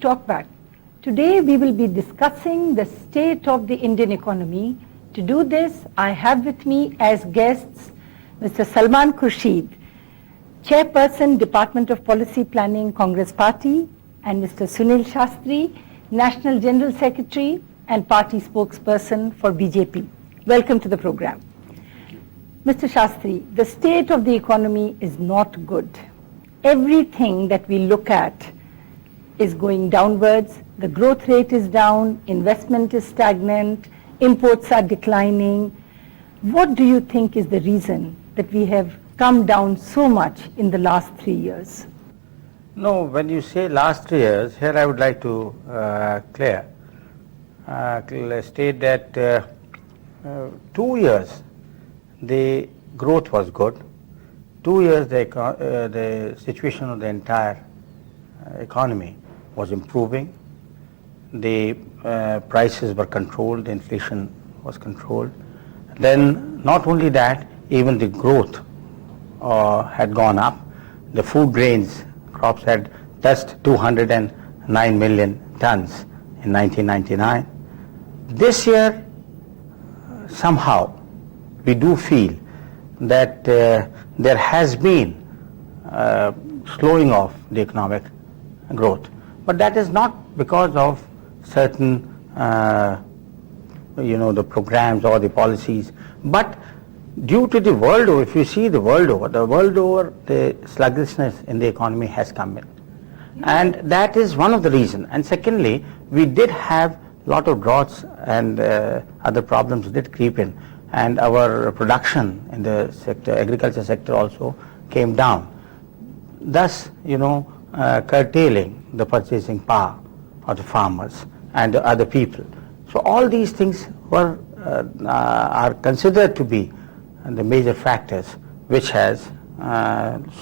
Talk Back. Today we will be discussing the state of the Indian economy. To do this, I have with me as guests Mr. Salman Khurshid, Chairperson, Department of Policy Planning, Congress Party, and Mr. Sunil Shastri, National General Secretary and Party Spokesperson for BJP. Welcome to the program. Mr. Shastri, the state of the economy is not good. Everything that we look at is going downwards. The growth rate is down, investment is stagnant, imports are declining. What do you think is the reason that we have come down so much in the last 3 years? No, when you say last 3 years, here I would like to state that 2 years the growth was good. 2 years the situation of the entire economy was improving. The prices were controlled, the inflation was controlled. Then not only that, even the growth had gone up. The food grains crops had touched 209 million tons in 1999. This year, somehow, we do feel that there has been slowing of the economic growth. But that is not because of certain, the programs or the policies, but due to the world over. If you see the world over, the sluggishness in the economy has come in. And that is one of the reasons. And secondly, we did have a lot of droughts and other problems did creep in. And our production in the sector, agriculture sector also came down, thus, curtailing the purchasing power of the farmers and the other people. So all these things are considered to be the major factors which has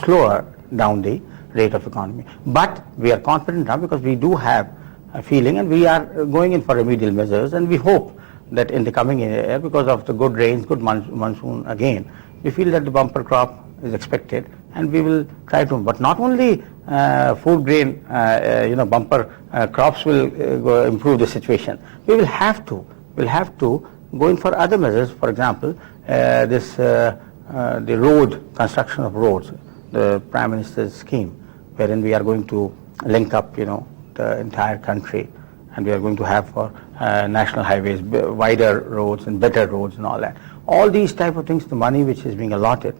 slower down the rate of economy. But we are confident now because we do have a feeling and we are going in for remedial measures, and we hope that in the coming year, because of the good rains, good monsoon again, we feel that the bumper crop is expected, and we will try to, but not only food grain, bumper crops will improve the situation. We will have to go in for other measures. For example, the road, construction of roads, the Prime Minister's scheme, wherein we are going to link up, the entire country, and we are going to have for national highways, wider roads and better roads and all that. All these type of things, the money which is being allotted,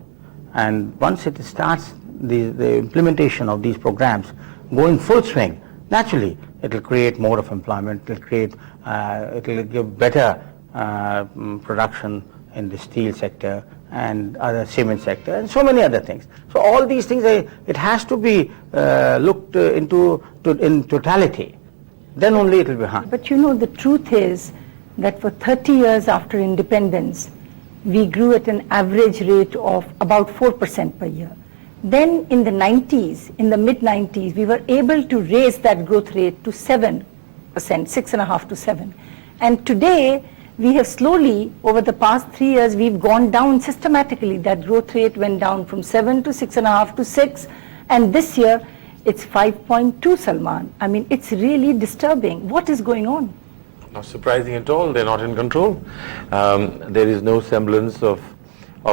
and once it starts, the implementation of these programs go in full swing, naturally it will create more of employment, it will give better production in the steel sector and other cement sector and so many other things. So all these things, it has to be looked into in totality. Then only it will be harmed. But the truth is that for 30 years after independence, we grew at an average rate of about 4% per year. Then in the 90s, in the mid-90s, we were able to raise that growth rate to 7%, 6.5 to 7. And today, we have slowly, over the past 3 years, we've gone down systematically. That growth rate went down from 7 to 6.5 to 6. And this year, it's 5.2, Salman. I mean, it's really disturbing. What is going on? Not surprising at all. They're not in control. There is no semblance of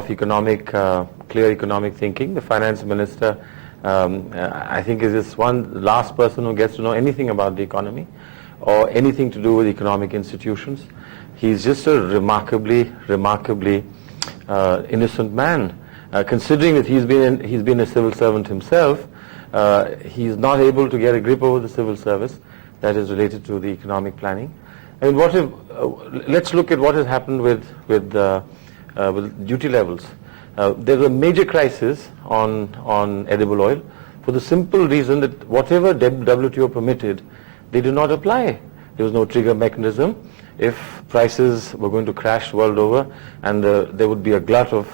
economic, clear economic thinking. The finance minister, I think, is this one last person who gets to know anything about the economy or anything to do with economic institutions. He's just a remarkably innocent man. Considering that he's been a civil servant himself, he's not able to get a grip over the civil service that is related to the economic planning. I mean, let's look at what has happened with duty levels. There's a major crisis on edible oil for the simple reason that whatever WTO permitted, they did not apply. There was no trigger mechanism. If prices were going to crash world over and there would be a glut of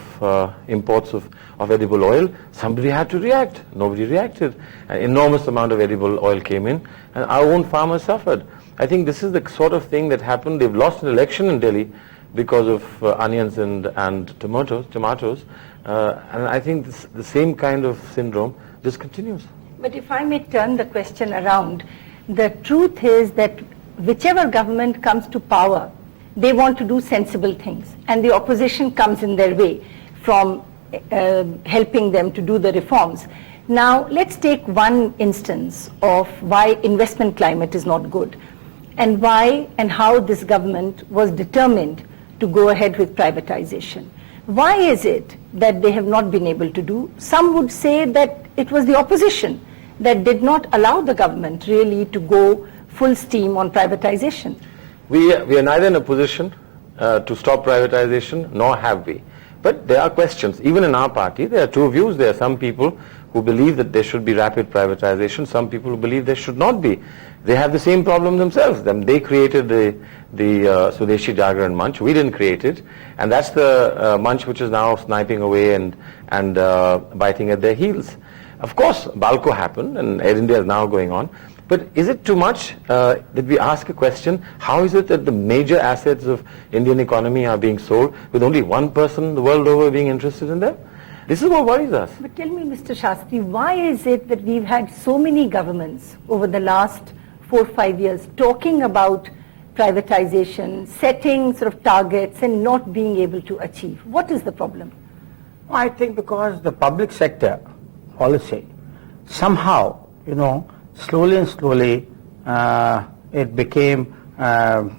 imports of edible oil, somebody had to react. Nobody reacted. An enormous amount of edible oil came in, and our own farmers suffered. I think this is the sort of thing that happened. They've lost an election in Delhi because of onions and tomatoes, and I think the same kind of syndrome just continues. But if I may turn the question around, The truth is that whichever government comes to power, they want to do sensible things, and the opposition comes in their way from helping them to do the reforms. Now, let's take one instance of why investment climate is not good, and why and how this government was determined to go ahead with privatization. Why is it that they have not been able to do? Some would say that it was the opposition that did not allow the government really to go full steam on privatization. We are neither in a position to stop privatization, nor have we. But there are questions. Even in our party, there are two views. There are some people who believe that there should be rapid privatization, some people who believe there should not be. They have the same problem themselves. They created the Swadeshi Jagran Munch. We didn't create it. And that's the munch which is now sniping away and biting at their heels. Of course, Balco happened, and Air India is now going on. But is it too much that we ask a question, how is it that the major assets of Indian economy are being sold with only one person the world over being interested in them? This is what worries us. But tell me, Mr. Shastri, why is it that we've had so many governments over the last 4 or 5 years talking about privatization, setting sort of targets and not being able to achieve? What is the problem? I think because the public sector policy somehow, slowly and slowly it became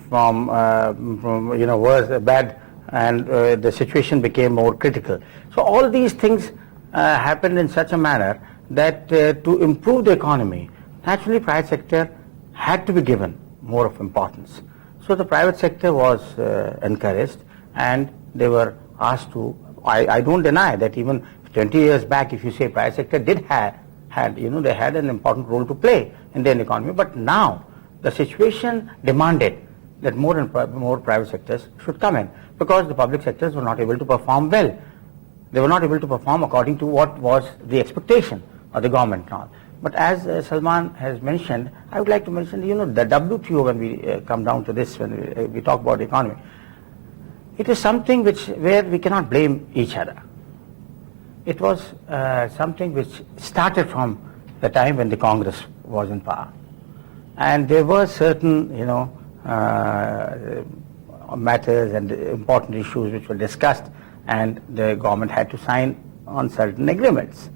from worse, bad, and the situation became more critical. So all these things happened in such a manner that to improve the economy, naturally private sector had to be given more of importance. So the private sector was encouraged, and they were asked to, I don't deny that even 20 years back, if you say private sector did they had an important role to play in the economy, but now the situation demanded that more and more private sectors should come in, because the public sectors were not able to perform well. They were not able to perform according to what was the expectation of the government now. But as Salman has mentioned, I would like to mention, the WTO, when we come down to this, when we talk about the economy, it is something where we cannot blame each other. It was something which started from the time when the Congress was in power. And there were certain, matters and important issues which were discussed, and the government had to sign on certain agreements.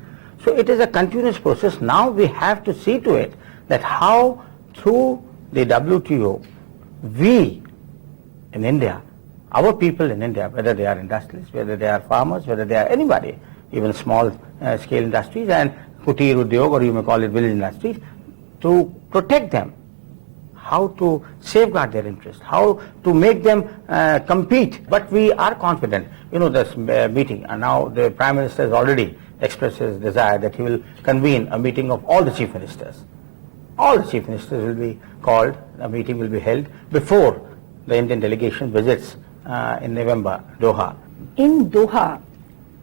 So it is a continuous process. Now we have to see to it that how through the WTO, we in India, our people in India, whether they are industrialists, whether they are farmers, whether they are anybody, even small scale industries and kutir udyog, or you may call it village industries, to protect them, how to safeguard their interests, how to make them compete. But we are confident. This meeting, and now the Prime Minister has already expressed his desire that he will convene a meeting of all the Chief Ministers. All the Chief Ministers will be called, a meeting will be held before the Indian delegation visits in November, Doha. In Doha,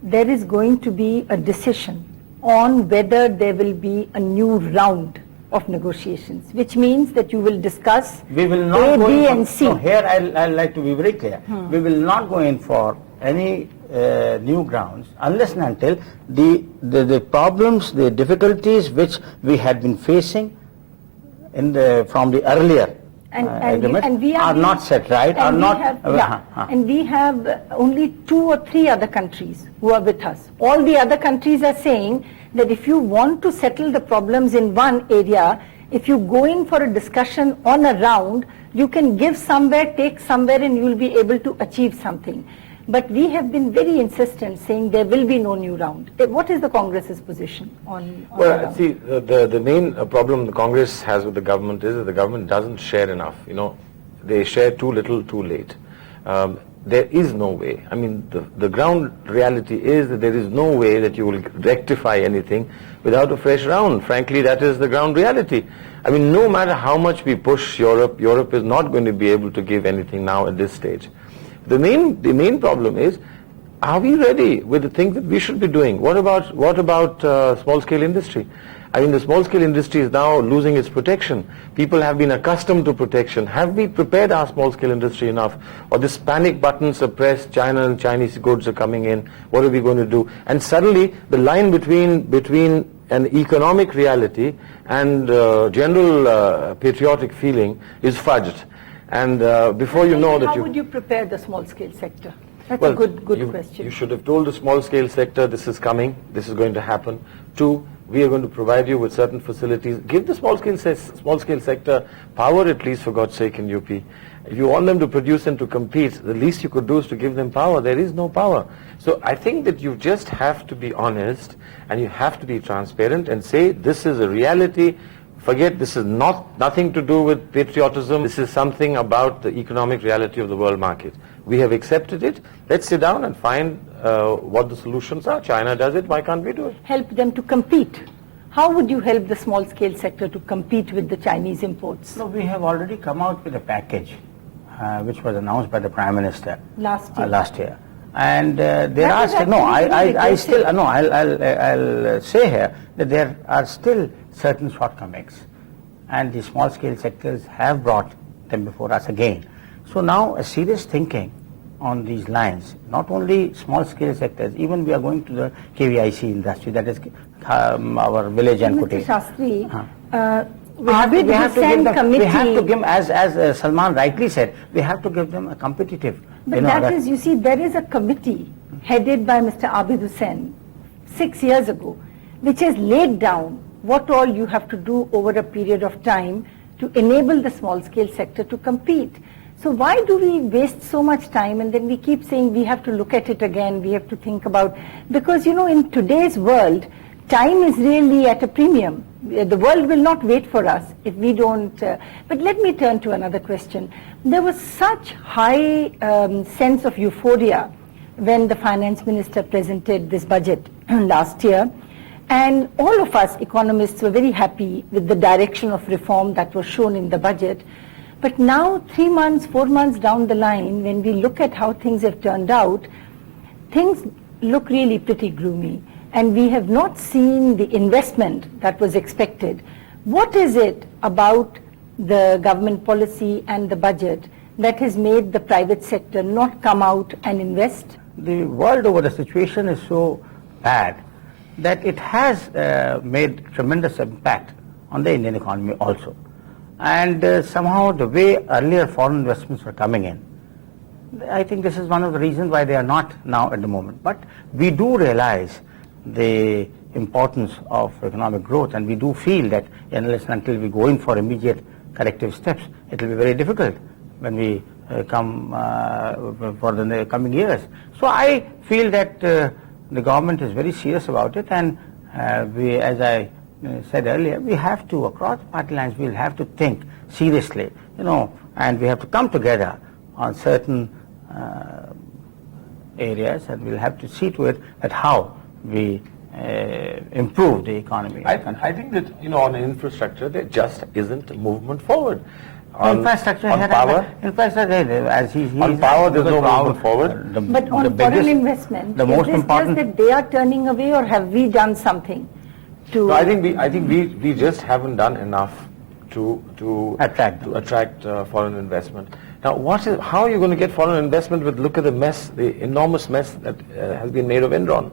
there is going to be a decision on whether there will be a new round of negotiations, which means that you will discuss we will not A, go B, in and C. No, here I'll like to be very clear. We will not go in for any new grounds unless and until the problems, the difficulties which we had been facing from the earlier agreement are not set right, are not. And we have only 2 or 3 other countries who are with us. All the other countries are saying that if you want to settle the problems in one area, if you go in for a discussion on a round, you can give somewhere, take somewhere, and you will be able to achieve something. But we have been very insistent, saying there will be no new round. What is the Congress's position on Well, see, the main problem the Congress has with the government is that the government doesn't share enough. They share too little, too late. There is no way. I mean, the ground reality is that there is no way that you will rectify anything without a fresh round. Frankly, that is the ground reality. I mean, no matter how much we push Europe, Europe is not going to be able to give anything now at this stage. The main problem is, are we ready with the things that we should be doing? What about small scale industry? I mean, the small-scale industry is now losing its protection. People have been accustomed to protection. Have we prepared our small-scale industry enough? Or this panic buttons are pressed, China and Chinese goods are coming in, what are we going to do? And suddenly, the line between an economic reality and general patriotic feeling is fudged. And before you know that How would you prepare the small-scale sector? That's well, a good question. You should have told the small-scale sector, this is coming, this is going to happen. 2, we are going to provide you with certain facilities. Give the small-scale sector power, at least, for God's sake, in UP. If you want them to produce and to compete, the least you could do is to give them power. There is no power. So I think that you just have to be honest, and you have to be transparent and say, this is a reality. Forget, this is nothing to do with patriotism. This is something about the economic reality of the world market. We have accepted it. Let's sit down and find what the solutions are. China does it. Why can't we do it? Help them to compete. How would you help the small-scale sector to compete with the Chinese imports? No, we have already come out with a package, which was announced by the Prime Minister Last year. And there are still, no, I still, no, I'll say here that there are still certain shortcomings, and the small-scale sectors have brought them before us again. So now a serious thinking on these lines, not only small-scale sectors, even we are going to the KVIC industry, that is our village and Mr. Shastri, we have to give them, as Salman rightly said, we have to give them a competitive. But you see, there is a committee headed by Mr. Abid Hussain 6 years ago, which has laid down what all you have to do over a period of time to enable the small-scale sector to compete. So why do we waste so much time, and then we keep saying we have to look at it again, we have to think about, because in today's world, time is really at a premium. The world will not wait for us if we don't. But let me turn to another question. There was such high sense of euphoria when the finance minister presented this budget last year. And all of us economists were very happy with the direction of reform that was shown in the budget. But now, 3 months, 4 months down the line, when we look at how things have turned out, things look really pretty gloomy. And we have not seen the investment that was expected. What is it about the government policy and the budget that has made the private sector not come out and invest? The world over, the situation is so bad that it has made tremendous impact on the Indian economy also. And somehow the way earlier foreign investments were coming in, I think this is one of the reasons why they are not now at the moment. But we do realize the importance of economic growth, and we do feel that unless and until we go in for immediate corrective steps, it will be very difficult when we come for the coming years. So I feel that the government is very serious about it, and we, as I said earlier, we have to, across party lines, we'll have to think seriously, and we have to come together on certain areas, and we'll have to see to it that how we improve the economy. I think that, on infrastructure, there just isn't a movement forward. Infrastructure, on power, as on power, there's no movement forward. But on foreign investment, is this just that they are turning away, or have we done something to? No, I think we just haven't done enough to attract foreign investment. Now, how are you going to get foreign investment with, look at the mess, the enormous mess that has been made of Enron?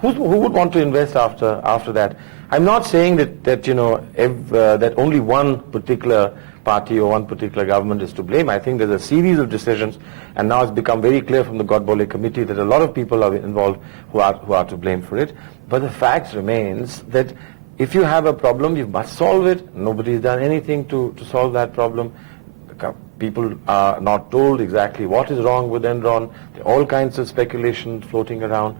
Who would want to invest after that? I'm not saying that only one particular party or one particular government is to blame. I think there's a series of decisions, and now it's become very clear from the Godbole committee that a lot of people are involved who are to blame for it. But the fact remains that if you have a problem, you must solve it. Nobody's done anything to solve that problem. People are not told exactly what is wrong with Enron. There are all kinds of speculation floating around.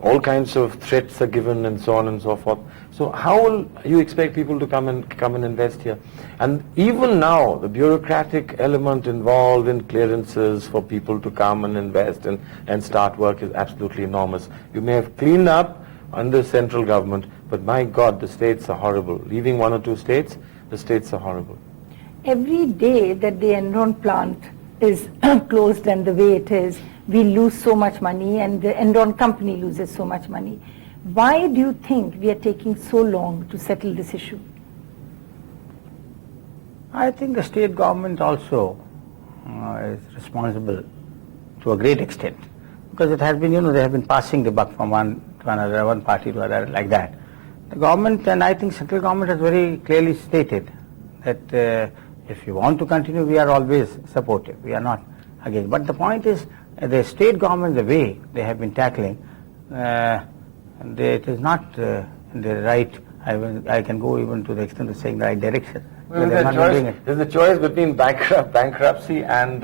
All kinds of threats are given, and so on and so forth. So how will you expect people to come and invest here? And even now, the bureaucratic element involved in clearances for people to come and invest and start work is absolutely enormous. You may have cleaned up under central government, but my God, the states are horrible. Leaving 1 or 2 states, the states are horrible. Every day that the Enron plant is closed and the way it is, we lose so much money, and the Enron company loses so much money. Why do you think we are taking so long to settle this issue? I think the state government also is responsible to a great extent, because it has been, they have been passing the buck from one to another, one party to another, like that. The government, and I think central government, has very clearly stated that if you want to continue, we are always supportive. We are not against. But the point is, the state government, the way they have been tackling, it is not in the right. I can go even to the extent of saying the right direction. Well, there's a choice between bankruptcy and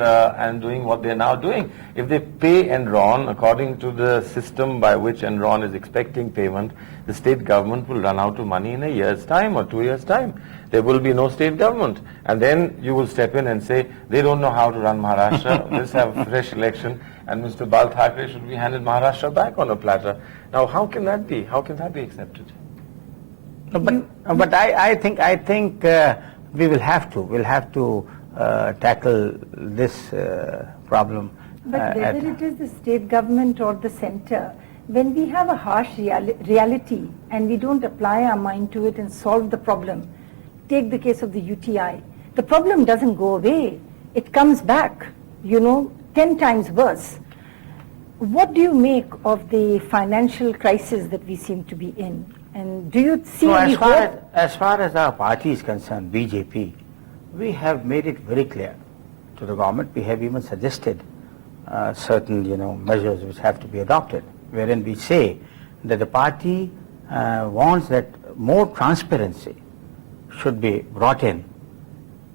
doing what they're now doing. If they pay Enron according to the system by which Enron is expecting payment, the state government will run out of money in a year's time or 2 years' time. There will be no state government. And then you will step in and say, they don't know how to run Maharashtra, let's have a fresh election, and Mr. Bal Thackeray should be handed Maharashtra back on a platter. Now, how can that be? How can that be accepted? No, but I think we will have to. We'll have to tackle this problem. But whether it is the state government or the center, when we have a harsh reality and we don't apply our mind to it and solve the problem, take the case of the UTI, the problem doesn't go away. It comes back, 10 times worse. What do you make of the financial crisis that we seem to be in? And do you see any hope? As far as our party is concerned, BJP, we have made it very clear to the government. We have even suggested certain, measures which have to be adopted, wherein we say that the party wants that more transparency should be brought in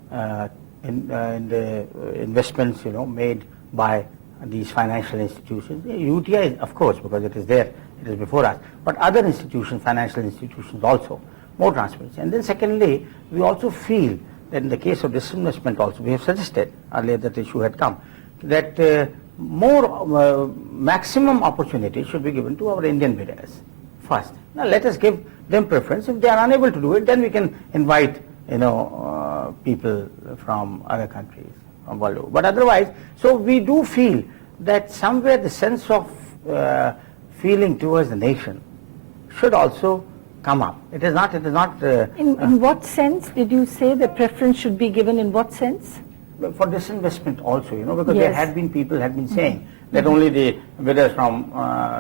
the investments, made by these financial institutions. UTI, of course, because it is there, it is before us, but other institutions, financial institutions also, more transparency. And then secondly, we also feel that in the case of disinvestment also, we have suggested earlier that the issue had come, that more maximum opportunity should be given to our Indian bidders first. Now let us give them preference. If they are unable to do it, then we can invite, people from other countries, from world over. But otherwise, so we do feel that somewhere the sense of feeling towards the nation should also come up. It is not. In what sense did you say the preference should be given? In what sense? For disinvestment also, because there had been people had been saying that only the bidders from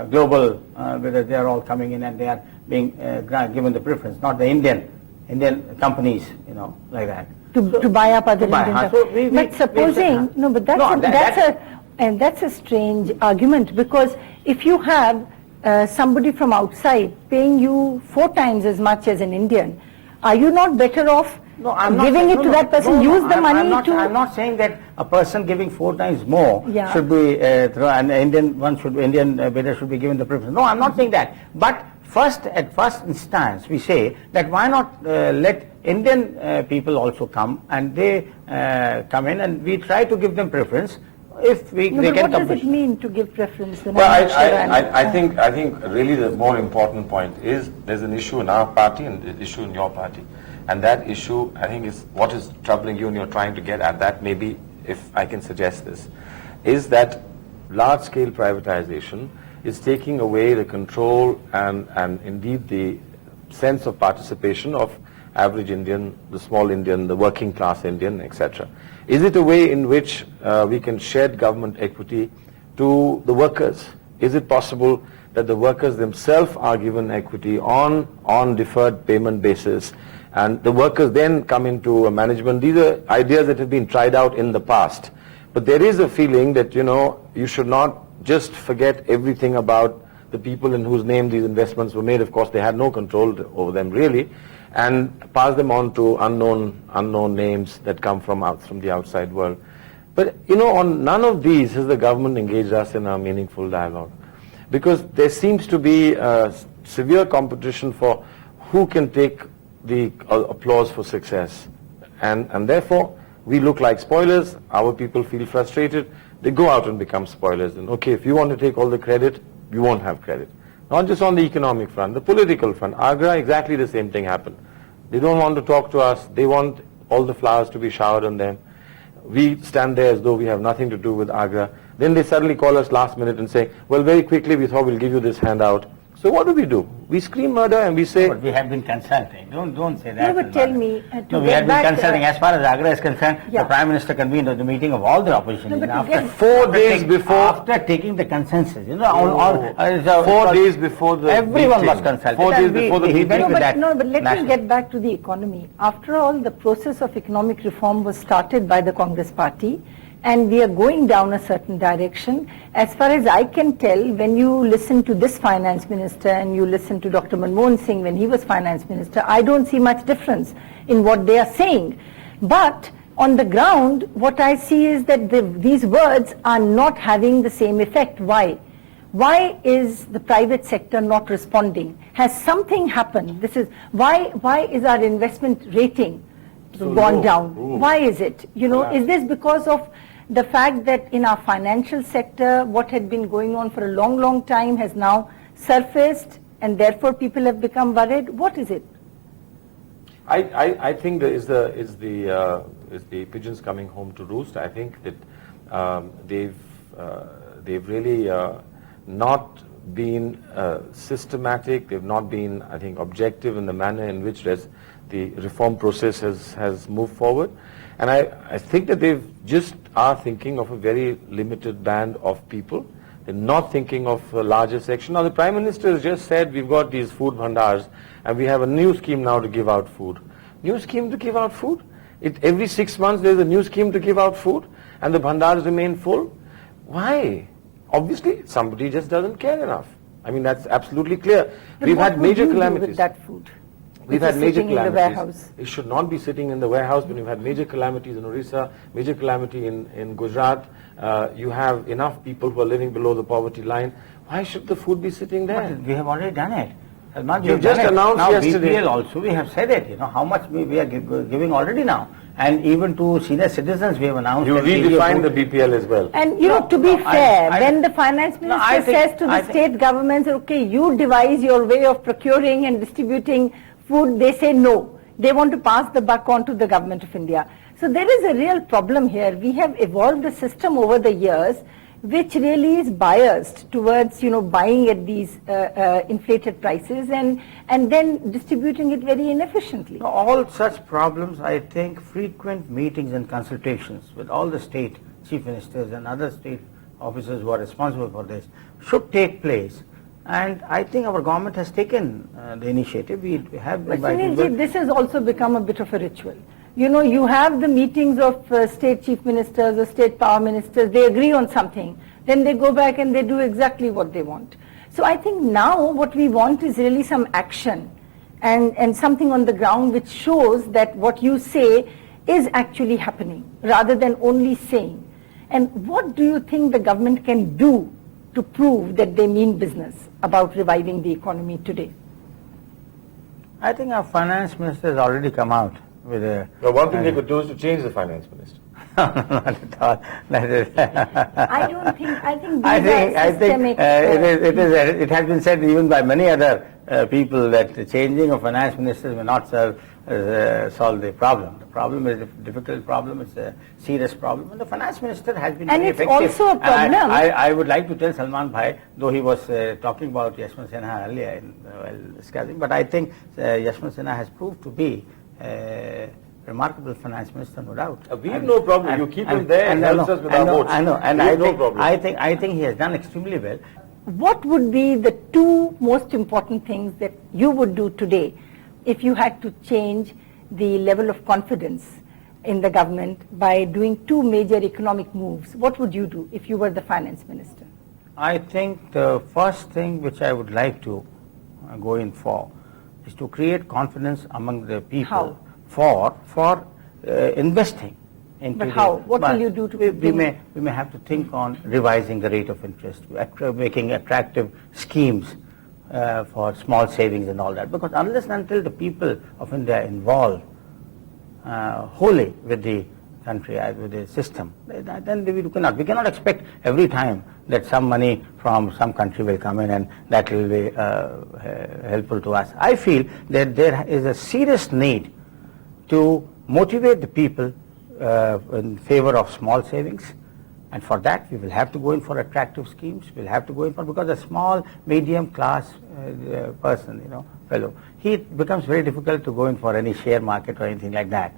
global bidders, they are all coming in and they are being given the preference, not the Indian companies, like that. To buy up other Indian companies. But supposing, that's a strange argument, because if you have somebody from outside paying you 4 times as much as an Indian, are you not better off giving it to that person? Use the money to... I'm not saying that a person giving 4 times more should be, an Indian bidder should be given the preference. No, I'm not saying that. But at first instance, we say that why not let Indian people also come, and they come in, and we try to give them preference if they can compete. What does it mean to give preference? Well, I think really the more important point is there's an issue in our party and an issue in your party. And that issue, I think, is what is troubling you and you're trying to get at that, maybe, if I can suggest this, is that large-scale privatization is taking away the control and indeed the sense of participation of average Indian, the small Indian, the working class Indian, etc. Is it a way in which we can shed government equity to the workers? Is it possible that the workers themselves are given equity on deferred payment basis, and the workers then come into a management? These are ideas that have been tried out in the past. But there is a feeling that, you should not just forget everything about the people in whose name these investments were made. Of course, they had no control over them really, and pass them on to unknown names that come from the outside world. But, on none of these has the government engaged us in a meaningful dialogue, because there seems to be severe competition for who can take the applause for success. And therefore, we look like spoilers, our people feel frustrated, they go out and become spoilers. And okay, if you want to take all the credit, you won't have credit. Not just on the economic front, the political front. Agra, exactly the same thing happened. They don't want to talk to us, they want all the flowers to be showered on them. We stand there as though we have nothing to do with Agra. Then they suddenly call us last minute and say, well, very quickly we thought we'll give you this handout So what do? We scream murder and we say... But we have been consulting. Don't say that. You would tell me No, we have been consulting. As far as Agra is concerned, the Prime Minister convened the meeting of all the opposition. No, but after 4 days before... After taking the consensus, 4 days before the everyone meeting. was consulted. 4 days before the meeting. But let me get back to the economy. After all, the process of economic reform was started by the Congress party, and we are going down a certain direction. As far as I can tell, when you listen to this finance minister and you listen to Dr. Manmohan Singh when he was finance minister, I don't see much difference in what they are saying. But on the ground, what I see is that these words are not having the same effect. Why? Why is the private sector not responding? Has something happened? Why is our investment rating gone down? Why is it? Is this because of the fact that in our financial sector, what had been going on for a long time has now surfaced, and therefore people have become worried? What is it? I think that is the pigeons coming home to roost. I think that they've really not been systematic. They've not been, I think, objective in the manner in which the reform process has moved forward. And I think that they just are thinking of a very limited band of people. They're not thinking of a larger section. Now, the Prime Minister has just said we've got these food bhandars and we have a new scheme now to give out food. New scheme to give out food? Every 6 months there's a new scheme to give out food and the bhandars remain full? Why? Obviously, somebody just doesn't care enough. I mean, that's absolutely clear. But we've had major calamities. With that food? We've had major calamities. In the warehouse. It should not be sitting in the warehouse, but we've had major calamities in Orissa, major calamity in Gujarat. You have enough people who are living below the poverty line. Why should the food be sitting there? But we have already done it. You just announced now, yesterday. BPL also, we have said it, how much we are giving already now. And even to senior citizens, we have announced. You redefined the BPL as well. And to be fair, when the finance minister says to the state governments, okay, you devise your way of procuring and distributing food, they say no. They want to pass the buck on to the government of India. So there is a real problem here. We have evolved a system over the years which really is biased towards, buying at these inflated prices and then distributing it very inefficiently. All such problems, I think, frequent meetings and consultations with all the state chief ministers and other state officers who are responsible for this should take place. And I think our government has taken the initiative. We have. But Sunilji, this has also become a bit of a ritual. You have the meetings of state chief ministers or state power ministers, they agree on something, then they go back and they do exactly what they want. So I think now what we want is really some action and something on the ground which shows that what you say is actually happening rather than only saying. And what do you think the government can do to prove that they mean business about reviving the economy today? I think our finance minister has already come out with a... Well, one thing they could do is to change the finance minister. Not at all. I think it has been said even by many other people that the changing of finance ministers may not solve the problem. The problem is a difficult problem, it's a serious problem, and the finance minister has been very effective. And it's also a problem. I would like to tell Salman Bhai, though he was talking about Yashwant Sinha earlier while discussing, but I think Yashwant Sinha has proved to be remarkable finance minister, no doubt. We have no problem. You keep him there and helps us with our votes. I know, and I think he has done extremely well. What would be the two most important things that you would do today if you had to change the level of confidence in the government by doing two major economic moves? What would you do if you were the finance minister? I think the first thing which I would like to go in for is to create confidence among the people. How? For investing into. But how? What will you do to? We may have to think on revising the rate of interest, making attractive schemes for small savings and all that. Because unless and until the people of India are involved wholly with the country, with the system, then we cannot expect every time that some money from some country will come in and that will be helpful to us. I feel that there is a serious need to motivate the people in favor of small savings, And for that, we will have to go in for attractive schemes. We'll have to go in for, because a small, medium class person, fellow, he becomes very difficult to go in for any share market or anything like that.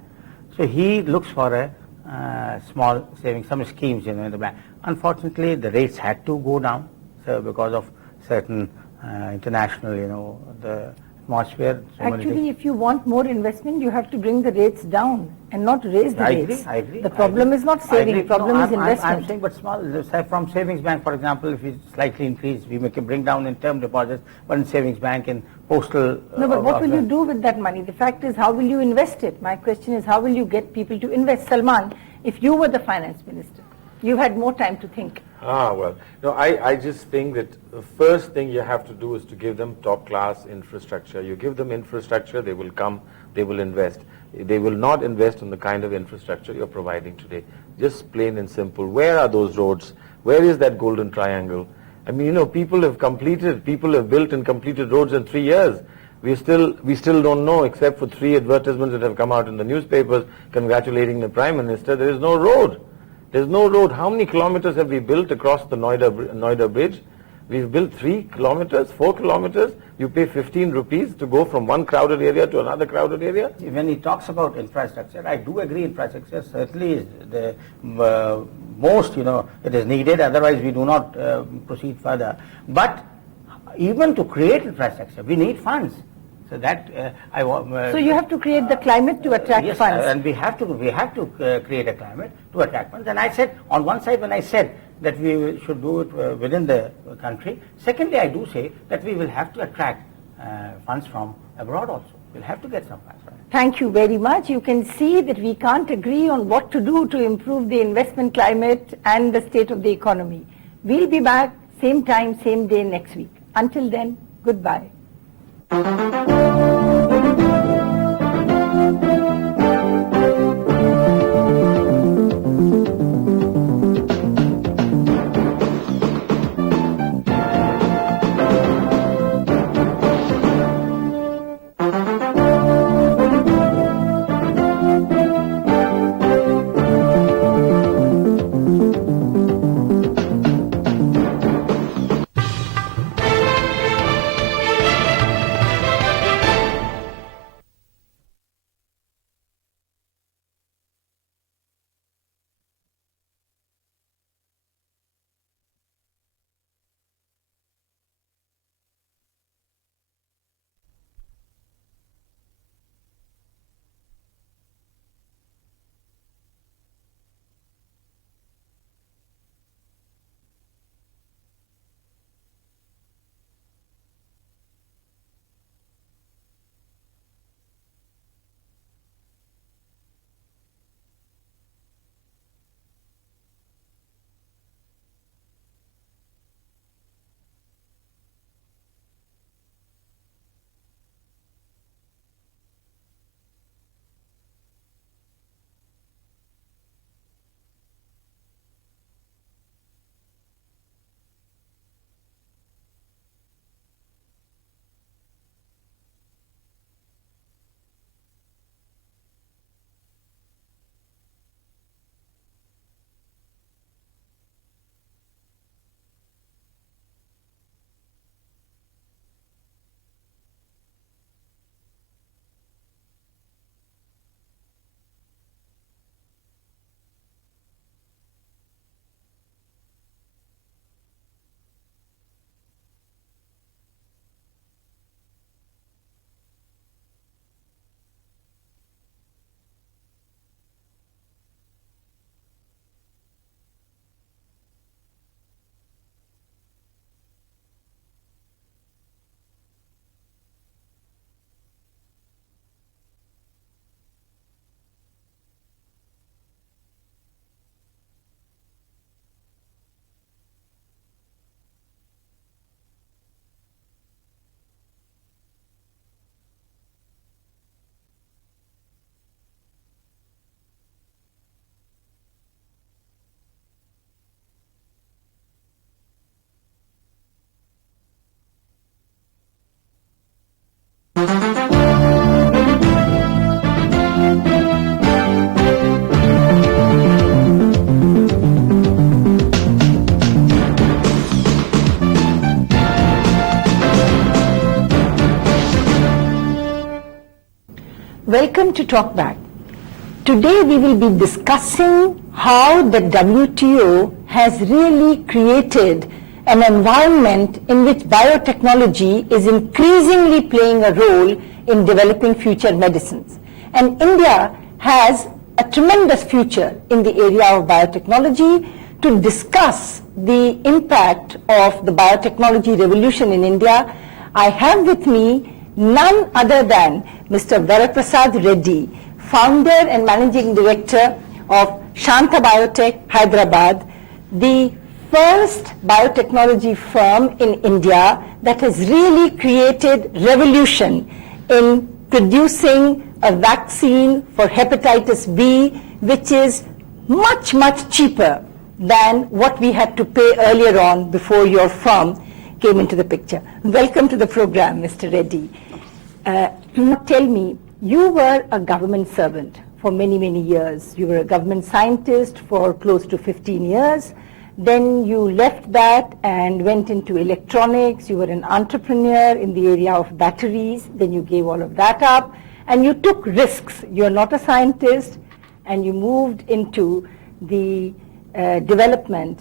So he looks for a small savings, some schemes, in the bank. Unfortunately, the rates had to go down, so because of certain international, the atmosphere. Actually, if you want more investment, you have to bring the rates down and not raise the rates. I agree. The problem is not saving, the problem is investment. I'm saying, but small, say from savings bank, for example, if we slightly increase, we can bring down in term deposits, but in savings bank, in postal. No, but what will you do with that money? The fact is, how will you invest it? My question is, how will you get people to invest? Salman, if you were the finance minister, you had more time to think. Well, no, I just think that the first thing you have to do is to give them top-class infrastructure. You give them infrastructure, they will come, they will invest. They will not invest in the kind of infrastructure you're providing today. Just plain and simple. Where are those roads? Where is that golden triangle? I mean, people have built and completed roads in 3 years. We still don't know, except for 3 advertisements that have come out in the newspapers congratulating the Prime Minister. There is no road. There's no road. How many kilometers have we built across the Noida Bridge? We've built 3 kilometers, 4 kilometers. You pay 15 rupees to go from one crowded area to another crowded area. When he talks about infrastructure, I do agree infrastructure certainly is the most, it is needed. Otherwise, we do not proceed further. But even to create infrastructure, we need funds. So that so you have to create the climate to attract yes, funds. And we have to create a climate to attract funds. And I said, on one side, when I said that we should do it within the country, secondly, I do say that we will have to attract funds from abroad also. We'll have to get some funds. Thank you very much. You can see that we can't agree on what to do to improve the investment climate and the state of the economy. We'll be back same time, same day next week. Until then, goodbye. Welcome to Talk Back. Today we will be discussing how the WTO has really created an environment in which biotechnology is increasingly playing a role in developing future medicines. And India has a tremendous future in the area of biotechnology. To discuss the impact of the biotechnology revolution in India, I have with me none other than Mr. Vara Prasad Reddy, founder and managing director of Shantha Biotech, Hyderabad, the first biotechnology firm in India that has really created revolution in producing a vaccine for hepatitis B, which is much, much cheaper than what we had to pay earlier on before your firm came into the picture. Welcome to the program, Mr. Reddy. Tell me, you were a government servant for many, many years. You were a government scientist for close to 15 years. Then you left that and went into electronics. You were an entrepreneur in the area of batteries. Then you gave all of that up. And you took risks. You're not a scientist. And you moved into the development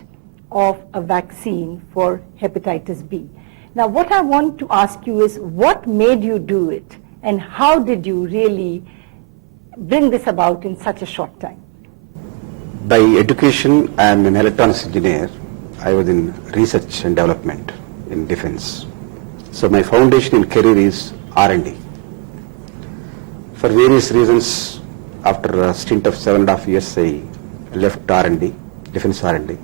of a vaccine for hepatitis B. Now, what I want to ask you is, what made you do it? And how did you really bring this about in such a short time? By education, I am an electronics engineer. I was in research and development in defense. So my foundation in career is R&D. For various reasons, after a stint of 7.5 years, I left R&D, defense R&D.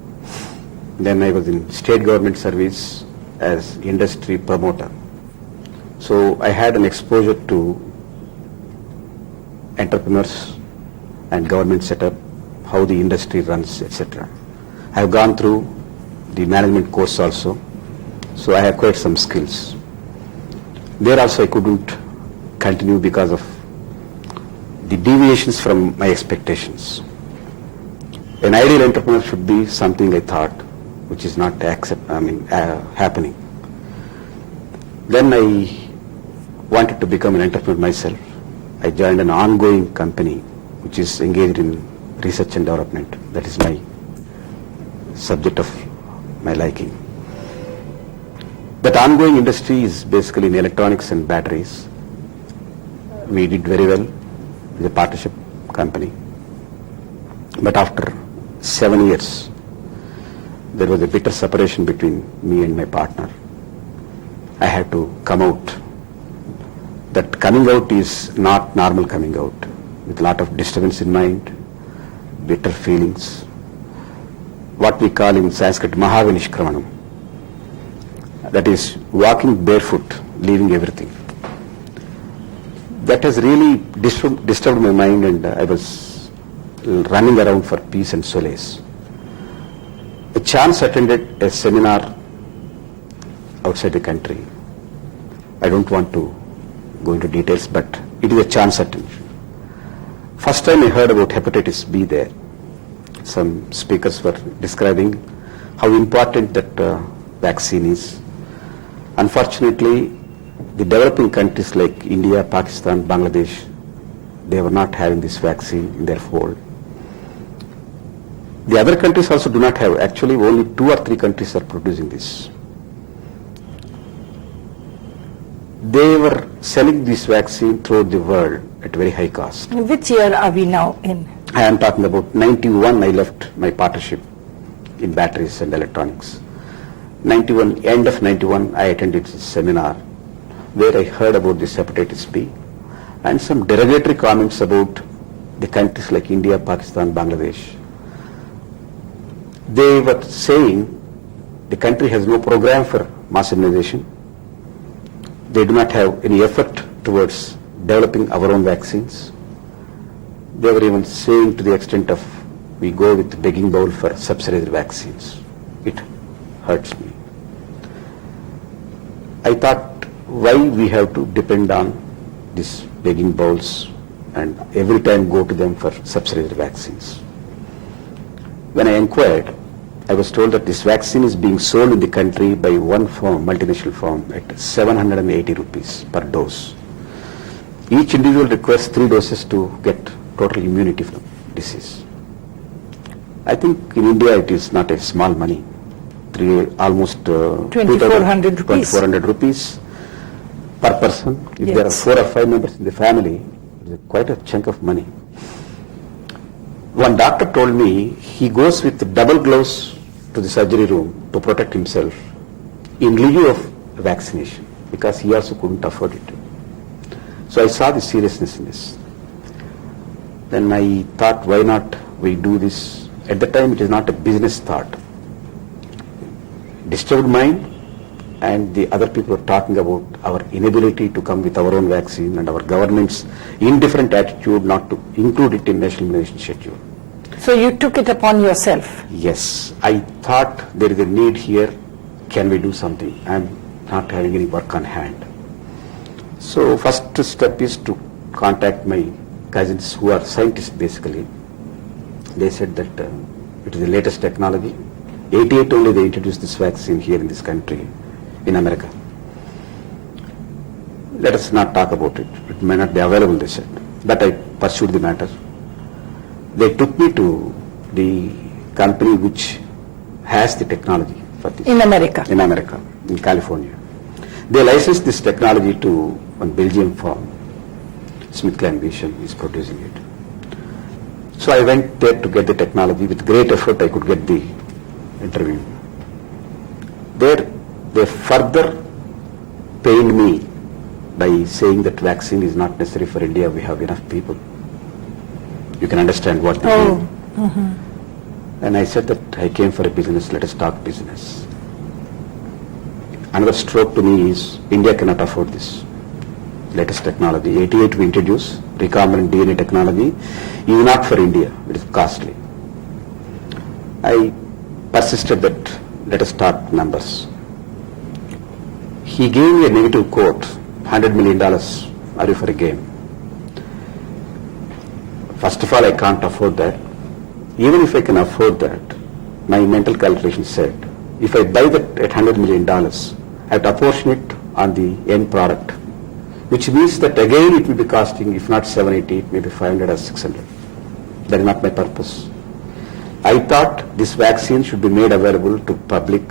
Then I was in state government service as industry promoter. So I had an exposure to entrepreneurs and government setup, how the industry runs, etc. I have gone through the management course also, so I acquired some skills. There also I couldn't continue because of the deviations from my expectations. An ideal entrepreneur should be something I thought, which is not happening. Then I wanted to become an entrepreneur myself. I joined an ongoing company which is engaged in research and development. That is my subject of my liking. That ongoing industry is basically in electronics and batteries. We did very well with a partnership company. But after 7 years, there was a bitter separation between me and my partner. I had to come out. That coming out is not normal coming out, with a lot of disturbance in mind, bitter feelings, what we call in Sanskrit Mahavinishkramanam. That is walking barefoot, leaving everything. That has really disturbed my mind, and I was running around for peace and solace. A chance attended a seminar outside the country. I don't want to go into details, but it is a chance attended. First time I heard about hepatitis B there. Some speakers were describing how important that vaccine is. Unfortunately, the developing countries like India, Pakistan, Bangladesh, they were not having this vaccine in their fold. The other countries also do not have. Actually, only 2 or 3 countries are producing this. They were selling this vaccine throughout the world at very high cost. Which year are we now in? I am talking about 91. I left my partnership in batteries and electronics. 91, end of 91, I attended this seminar where I heard about this hepatitis B and some derogatory comments about the countries like India, Pakistan, Bangladesh. They were saying the country has no program for mass immunization. They do not have any effort towards developing our own vaccines. They were even saying to the extent of we go with begging bowl for subsidized vaccines. It hurts me. I thought, why we have to depend on these begging bowls and every time go to them for subsidized vaccines. When I inquired, I was told that this vaccine is being sold in the country by one firm, multinational firm, at 780 rupees per dose. Each individual requires 3 doses to get total immunity from disease. I think in India it is not a small money. Almost 2,400 rupees. 2,400 rupees per person. If there are Yes. 4 or 5 members in the family, it's quite a chunk of money. One doctor told me he goes with double gloves to the surgery room to protect himself in lieu of vaccination because he also couldn't afford it. So I saw the seriousness in this. Then I thought, why not we do this? At the time it is not a business thought. Disturbed mind, and the other people are talking about our inability to come with our own vaccine and our government's indifferent attitude not to include it in national immunization schedule. So you took it upon yourself. Yes, I thought there is a need here. Can we do something? I'm not having any work on hand. So first step is to contact my cousins who are scientists basically. They said that it is the latest technology. 88 only they introduced this vaccine here in this country, in America. Let us not talk about it. It may not be available, they said. But I pursued the matter. They took me to the company which has the technology for this. In America? In America, in California. They licensed this technology to one Belgium firm. SmithKline Vision is producing it. So I went there to get the technology. With great effort I could get the interview. There they further pained me by saying that vaccine is not necessary for India, we have enough people. You can understand what they mean. And I said that I came for a business, let us talk business. Another stroke to me is India cannot afford this latest technology. 88 we introduced, recombinant DNA technology, is not for India, it is costly. I persisted that let us talk numbers. He gave me a negative quote, $100 million, are you for a game? First of all, I can't afford that. Even if I can afford that, my mental calculation said, if I buy that at $100 million, I have to apportion it on the end product, which means that again it will be costing, if not 780, maybe 500 or 600. That is not my purpose. I thought this vaccine should be made available to public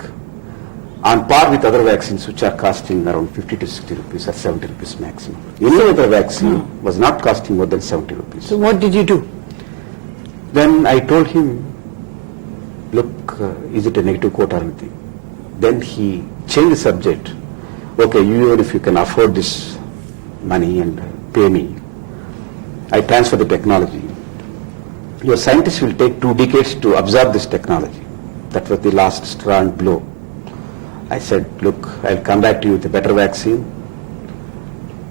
on par with other vaccines which are costing around 50 to 60 rupees or 70 rupees maximum. Any other vaccine was not costing more than 70 rupees. So what did you do? Then I told him, look, is it a negative quote or anything? Then he changed the subject. Okay, even if you can afford this money and pay me, I transfer the technology. Your scientists will take 2 decades to absorb this technology. That was the last straw and blow. I said, look, I'll come back to you with a better vaccine,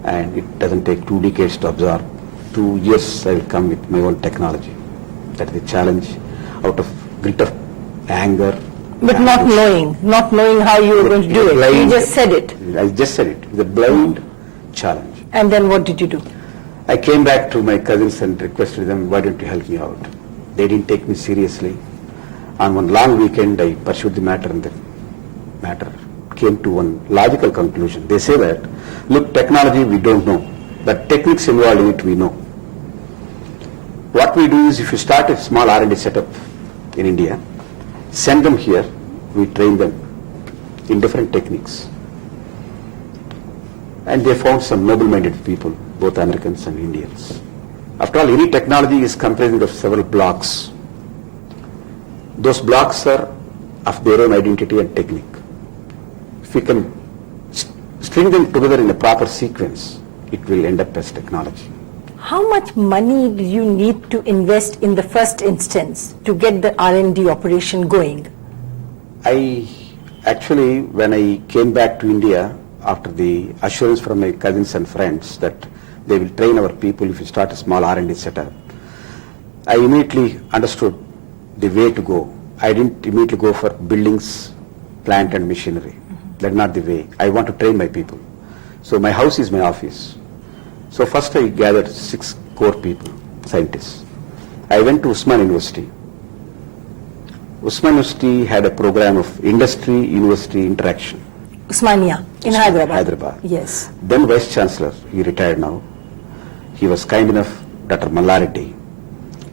and it doesn't take 2 decades to absorb. 2 years I will come with my own technology. That is the challenge, out of grit of anger. But not knowing how you were going to do it. You just said it. I just said it. The blind challenge. And then what did you do? I came back to my cousins and requested them, why don't you help me out? They didn't take me seriously. On one long weekend, I pursued the matter, and the matter came to one logical conclusion. They say that, look, technology we don't know, but techniques involved in it we know. What we do is, if you start a small R&D setup in India, send them here, we train them in different techniques. And they found some noble-minded people, both Americans and Indians. After all, any technology is comprising of several blocks. Those blocks are of their own identity and technique. If we can string them together in a proper sequence, it will end up as technology. How much money do you need to invest in the first instance to get the R&D operation going? Actually, when I came back to India, after the assurance from my cousins and friends that they will train our people if we start a small R&D setup, I immediately understood the way to go. I didn't immediately go for buildings, plant and machinery. That's not the way. I want to train my people. So my house is my office. So first I gathered 6 core people, scientists. I went to Usman University. Usman University had a program of industry-university interaction. Usmania in Hyderabad. Hyderabad. Yes. Then Vice Chancellor, he retired now, He was kind enough, Dr. Mallareddy.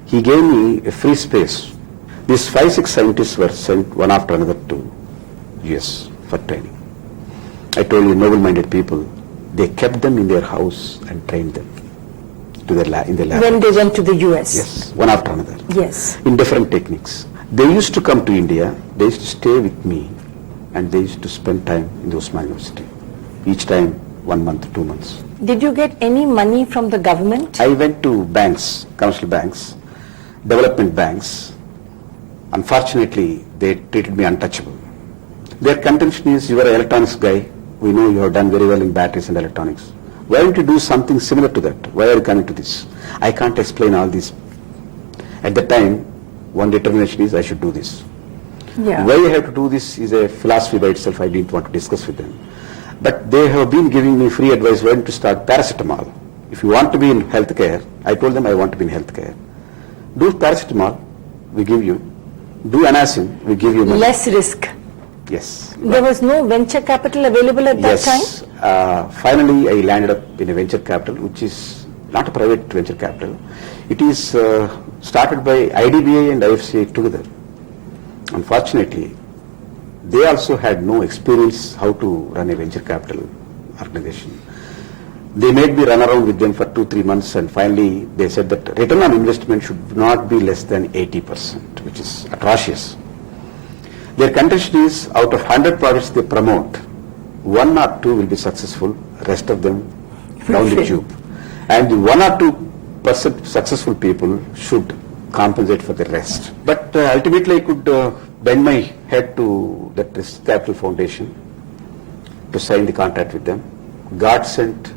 He gave me a free space. These 5-6 scientists were sent one after another to US for training. I told you, noble-minded people, they kept them in their house and trained them to their in their lab. When they went to the US? Yes, one after another. Yes. In different techniques. They used to come to India, they used to stay with me, and they used to spend time in the Osman University. Each time, 1 month, 2 months. Did you get any money from the government? I went to banks, commercial banks, development banks. Unfortunately, they treated me untouchable. Their contention is, you are an electronics guy, we know you have done very well in batteries and electronics. Why don't you do something similar to that? Why are you coming to this? I can't explain all this. At the time, one determination is I should do this. Yeah. Why I have to do this is a philosophy by itself. I didn't want to discuss with them. But they have been giving me free advice when to start paracetamol. If you want to be in healthcare, I told them I want to be in healthcare. Do paracetamol, we give you. Do anacin, we give you money. Less risk. Yes. There was no venture capital available at that time? Yes. Finally, I landed up in a venture capital, which is not a private venture capital. It is started by IDBI and IFCI together. Unfortunately, they also had no experience how to run a venture capital organization. They made me run around with them for 2-3 months, and finally they said that return on investment should not be less than 80%, which is atrocious. Their contention is, out of 100 projects they promote, 1 or 2 will be successful, rest of them down the tube. And the 1 or 2% successful people should compensate for the rest. But ultimately I could bend my head to that Risk Capital Foundation to sign the contract with them. God sent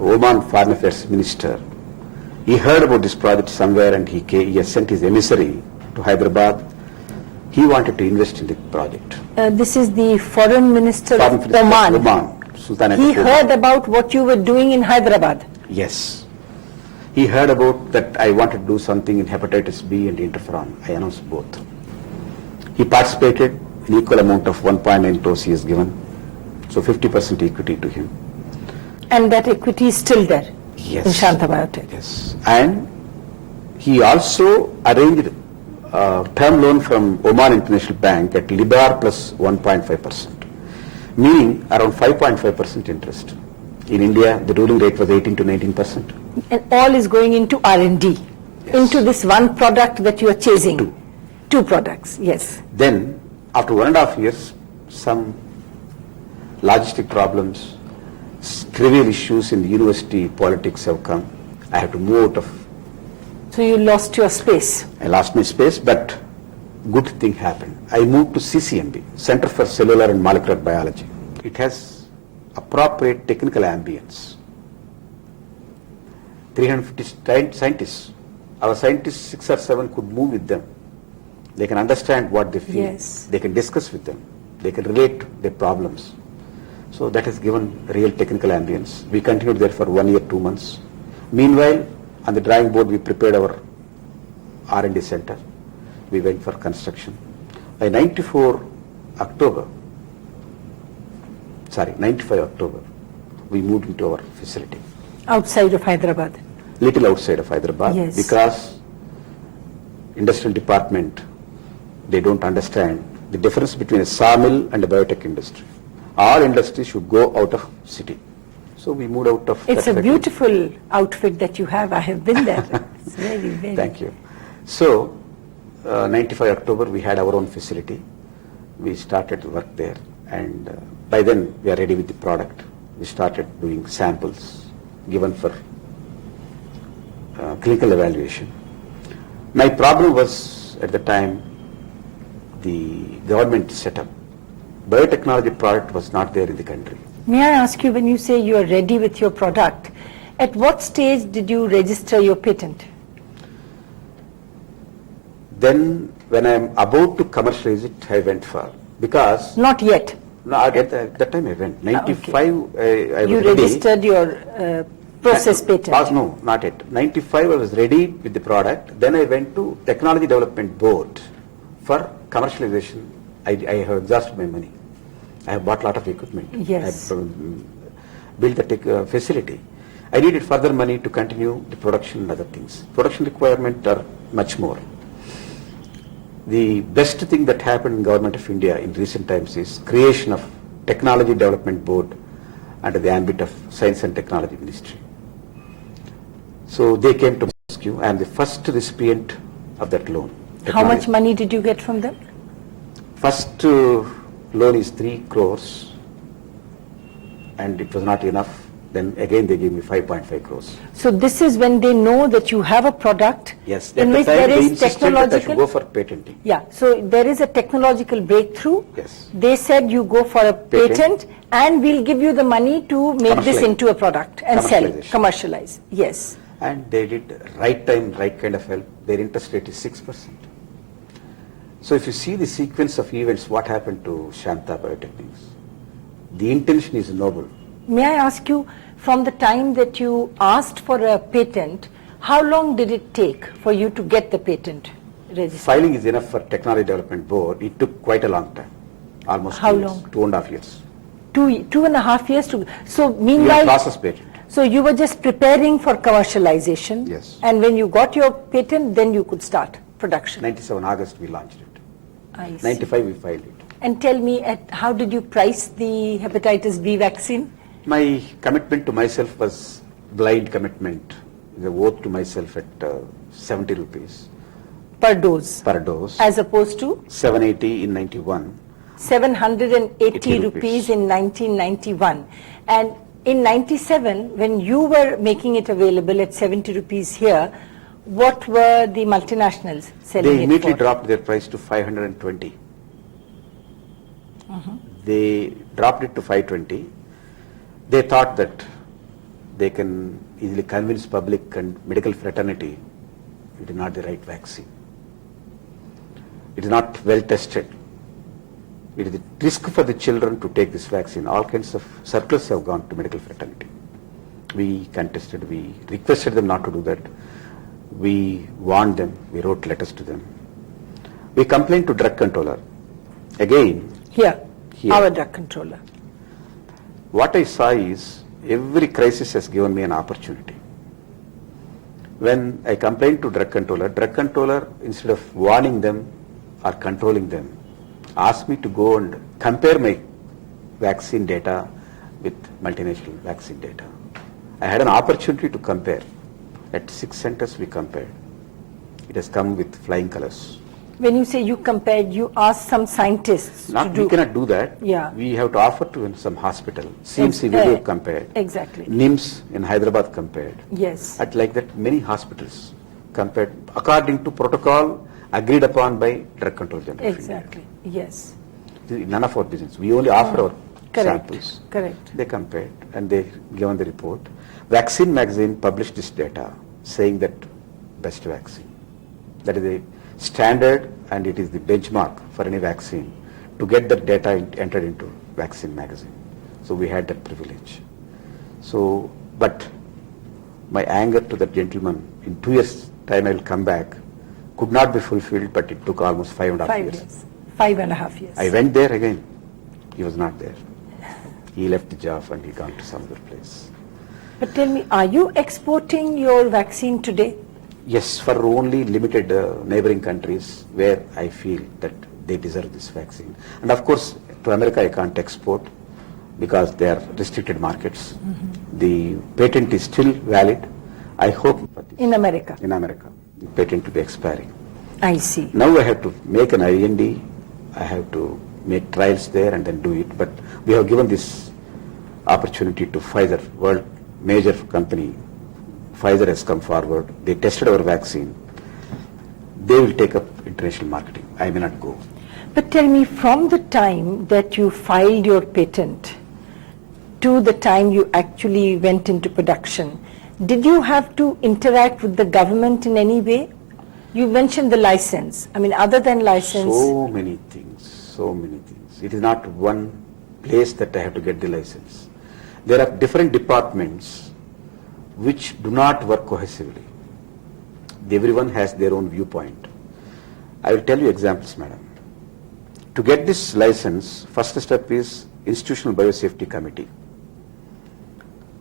Oman Foreign Affairs Minister. He heard about this project somewhere, and he has sent his emissary to Hyderabad. He wanted to invest in the project. This is the Foreign Minister Foreign of Minister of Oman. Oman, Sultanate He of Oman. heard about what you were doing in Hyderabad. Yes. He heard about that I wanted to do something in hepatitis B and interferon. I announced both. He participated in equal amount of 1.9 crores he has given. So 50% equity to him. And that equity is still there Yes. in Shantha Biotech. Yes. And he also arranged term loan from Oman International Bank at Libar plus 1.5%, meaning around 5.5% interest. In India, the ruling rate was 18 to 19%. And all is going into R&D, Yes. into this one product that you are chasing. 2. 2 products, yes. Then, after 1.5 years, some logistic problems, trivial issues in the university politics have come. I have to move out of. So you lost your space. I lost my space, but good thing happened. I moved to CCMB, Center for Cellular and Molecular Biology. It has appropriate technical ambience. 350 scientists. Our scientists, 6 or 7, could move with them. They can understand what they feel. Yes. They can discuss with them. They can relate their problems. So that has given real technical ambience. We continued there for 1 year, 2 months. Meanwhile, on the drawing board, we prepared our R&D center. We went for construction. By 95 October, we moved into our facility. Outside of Hyderabad. Little outside of Hyderabad. Yes. Because industrial department, they don't understand the difference between a sawmill and a biotech industry. All industries should go out of city. So we moved out of. It's that a factory. beautiful outfit that you have. I have been there. It's very, very. Thank you. So, 95 October, we had our own facility. We started to work there, and by then we are ready with the product. We started doing samples given for clinical evaluation. My problem was, at the time, the government setup. Biotechnology product was not there in the country. May I ask you, when you say you are ready with your product, at what stage did you register your patent? Then, when I am about to commercialize it, I went for, because Not yet. no, at that time I went. 95, I was You ready. registered your process patent. No, not yet. 95, I was ready with the product. Then I went to Technology Development Board for commercialization. I have exhausted my money. I have bought a lot of equipment. Yes. I have built the facility. I needed further money to continue the production and other things. Production requirement are much more. The best thing that happened in Government of India in recent times is creation of Technology Development Board under the ambit of Science and Technology Ministry. So they came to my rescue. I am the first recipient of that loan. How much money did you get from them? First loan is 3 crores and it was not enough. Then again they gave me 5.5 crores. So this is when they know that you have a product Yes, in at the which time there they is insisted that I should technological... go for patenting. Yeah, so there is a technological breakthrough. Yes. They said you go for a patent and we'll give you the money to make this Commercialize. into a product and sell it, Commercialization. commercialize. Yes. And they did right time, right kind of help. Their interest rate is 6%. So if you see the sequence of events, what happened to Shantha Biotechnics, the intention is noble. May I ask you, from the time that you asked for a patent, how long did it take for you to get the patent registered? Filing is enough for Technology Development Board. It took quite a long time, almost How 2 years, long? 2.5 years. 2.5 years to... So We have meanwhile... process patent. So you were just preparing for commercialization. Yes. And when you got your patent, then you could start production. 97 August we launched it. I see. 95 we filed it. And tell me, how did you price the hepatitis B vaccine? My commitment to myself was blind commitment, the oath to myself at 70 rupees Per dose. per dose, As opposed to 780 in 91. 780 rupees. rupees in 1991. And in 97, when you were making it available at 70 rupees here, what were the multinationals selling They it immediately for? dropped their price to 520. They dropped it to 520. They thought that they can easily convince public and medical fraternity it is not the right vaccine. It is not well tested. It is a risk for the children to take this vaccine. All kinds of circulars have gone to medical fraternity. We contested, we requested them not to do that. We warned them, we wrote letters to them. We complained to drug controller. Again, Here, Here. our drug controller. what I saw is every crisis has given me an opportunity. When I complained to drug controller instead of warning them or controlling them, asked me to go and compare my vaccine data with multinational vaccine data. I had an opportunity to compare. At 6 centers we compared. It has come with flying colors. When you say you compared, you asked some scientists to We do... cannot do that. Yeah. We have to offer to some hospital. CMC video compared. Exactly. NIMS in Hyderabad compared. Yes. At like that, many hospitals compared according to protocol agreed upon by Drug Control General. of India. Exactly. Yes. None of our business. We only offer our Correct. samples. Correct. They compared and they given the report. Vaccine magazine published this data saying that best vaccine. That is a standard and it is the benchmark for any vaccine to get that data entered into vaccine magazine. So we had that privilege. So, but my anger to that gentleman, in 2 years' time I will come back, could not be fulfilled, but it took almost 5.5 5 years. years. 5.5 years. I went there again. He was not there. He left the job and he gone to some other place. But tell me, are you exporting your vaccine today? Yes, for only limited neighboring countries where I feel that they deserve this vaccine. And of course, to America I can't export because they are restricted markets. The patent is still valid. I hope In America? in America, the patent to be expiring. I see. Now I have to make an IND, I have to make trials there and then do it. But we have given this opportunity to Pfizer, world major company. Pfizer has come forward. They tested our vaccine. They will take up international marketing. I may not go. But tell me, from the time that you filed your patent to the time you actually went into production, did you have to interact with the government in any way? You mentioned the license. I mean, other than license... So many things, so many things. It is not one place that I have to get the license. There are different departments which do not work cohesively. Everyone has their own viewpoint. I will tell you examples, madam. To get this license, first step is Institutional Biosafety Committee.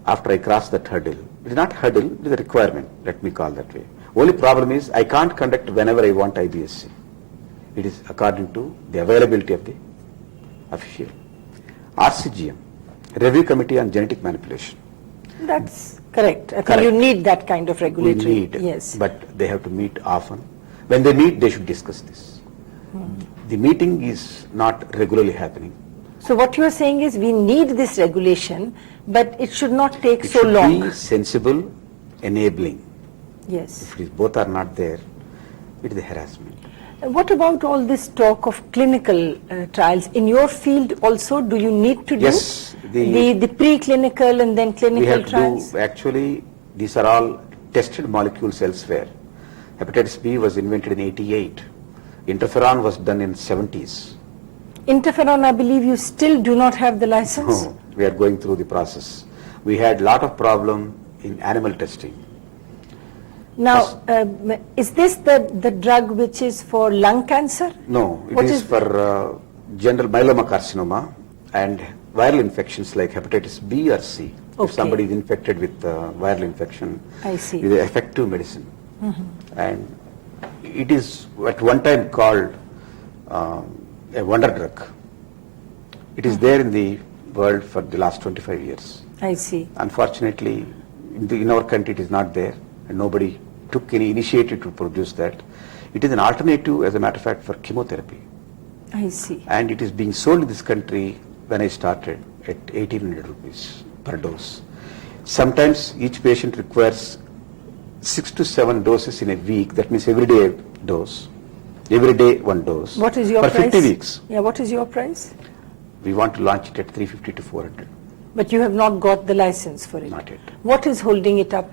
after I cross that hurdle, it is not hurdle, it is a requirement, let me call that way. Only problem is I can't conduct whenever I want IBSC. It is according to the availability of the official. RCGM, Review Committee on Genetic Manipulation. That's correct. I think Correct. you need that kind of We regulatory. need, Yes. but they have to meet often. When they meet, they should discuss this. The meeting is not regularly happening. So what you are saying is we need this regulation, but it should not take It so should long. be sensible, enabling. Yes. If it is both are not there, it is a harassment. What about all this talk of clinical trials? In your field also, do you need to do Yes, the preclinical and then We clinical have to trials? do, actually, these are all tested molecules elsewhere. Hepatitis B was invented in 88. Interferon was done in 70s. Interferon, I believe you still do not have the license? No, we are going through the process. We had lot of problem in animal testing. Now, is this the drug which is for lung cancer? No, it What is is- for general myeloma carcinoma and viral infections like hepatitis B or C. Okay. If somebody is infected with viral infection, I see. it is an effective medicine. And it is at one time called a wonder drug. It is there in the world for the last 25 years. I see. Unfortunately, in our country it is not there, and nobody took any initiative to produce that. It is an alternative, as a matter of fact, for chemotherapy. I see. And it is being sold in this country when I started at 1,800 rupees per dose. Sometimes each patient requires 6 to 7 doses in a week. That means every day a dose. Every day one dose. What is your for price? 50 weeks. Yeah, what is your price? We want to launch it at 350 to 400. But you have not got the license for it. Not yet. What is holding it up?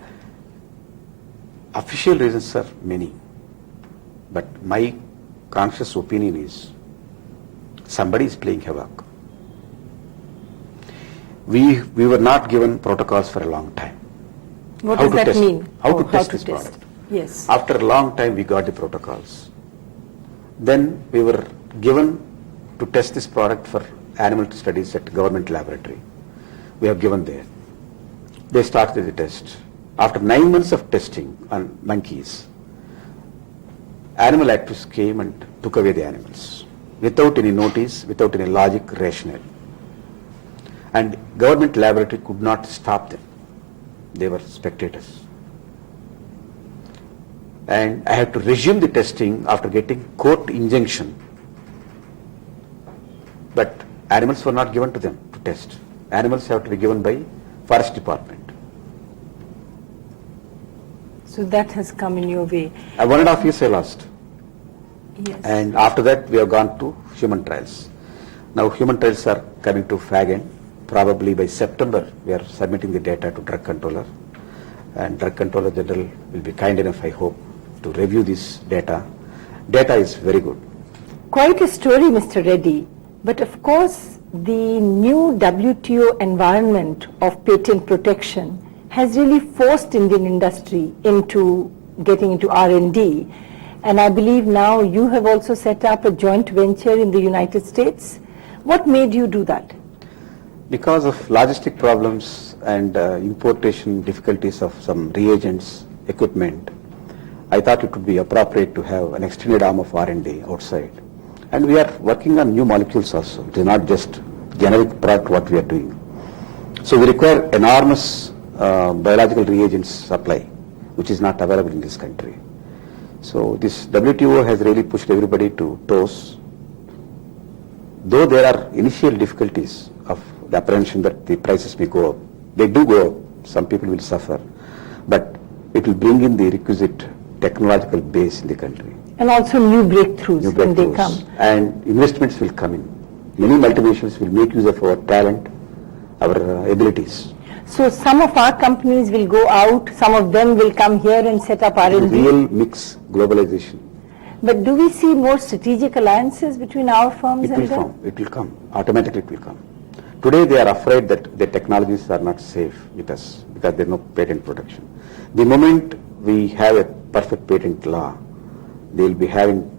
Official reasons are many, but my conscious opinion is somebody is playing havoc. We were not given protocols for a long time. What How does to that test- mean? how to Oh, test this product. Yes. After a long time, we got the protocols. Then we were given to test this product for animal studies at government laboratory. We have given there. They started the test. After 9 months of testing on monkeys, animal activists came and took away the animals without any notice, without any logic, rationale. And government laboratory could not stop them. They were spectators. And I had to resume the testing after getting court injunction. But animals were not given to them to test. Animals have to be given by forest department. So that has come in your way. 1.5 years I lost. Yes. And after that we have gone to human trials. Now human trials are coming to fag end. Probably by September we are submitting the data to drug controller. And drug controller general will be kind enough, I hope, to review this data. Data is very good. Quite a story, Mr. Reddy. But of course, the new WTO environment of patent protection has really forced Indian industry into getting into R&D. And I believe now you have also set up a joint venture in the United States. What made you do that? Because of logistic problems and importation difficulties of some reagents, equipment, I thought it would be appropriate to have an extended arm of R&D outside. And we are working on new molecules also. It is not just generic product what we are doing. So we require enormous biological reagents supply, which is not available in this country. So this WTO has really pushed everybody to toes. Though there are initial difficulties of the apprehension that the prices may go up, they do go up, some people will suffer, but it will bring in the requisite technological base in the country. And also new breakthroughs when they come. And investments will come in. Many multinationals will make use of our talent, our abilities. So some of our companies will go out, some of them will come here and set up R&D. Real mix globalization. But do we see more strategic alliances between our firms It and will them? come. It will come. Automatically it will come. Today they are afraid that the technologies are not safe with us because there is no patent protection. The moment we have a perfect patent law, they will be having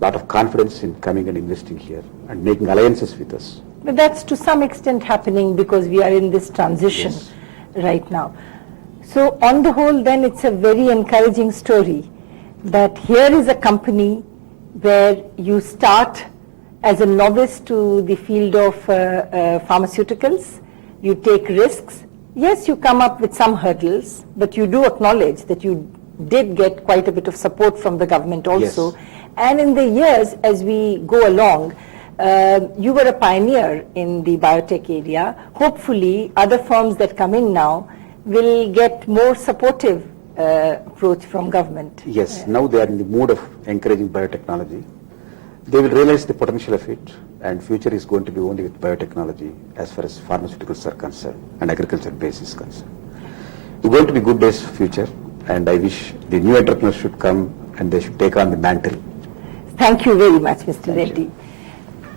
a lot of confidence in coming and investing here and making alliances with us. But that's to some extent happening because we are in this transition. Yes. right now. So on the whole, then it's a very encouraging story that here is a company where you start as a novice to the field of pharmaceuticals, you take risks. Yes, you come up with some hurdles, but you do acknowledge that you did get quite a bit of support from the government also. Yes. And in the years as we go along, you were a pioneer in the biotech area. Hopefully, other firms that come in now will get more supportive approach from government. Yes, now they are in the mood of encouraging biotechnology. They will realize the potential of it, and future is going to be only with biotechnology as far as pharmaceuticals are concerned and agriculture base is concerned. It's going to be good days future, and I wish the new entrepreneurs should come and they should take on the mantle. Thank you very much, Mr. Reddy.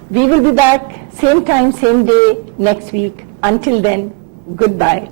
We will be back same time, same day next week. Until then, goodbye.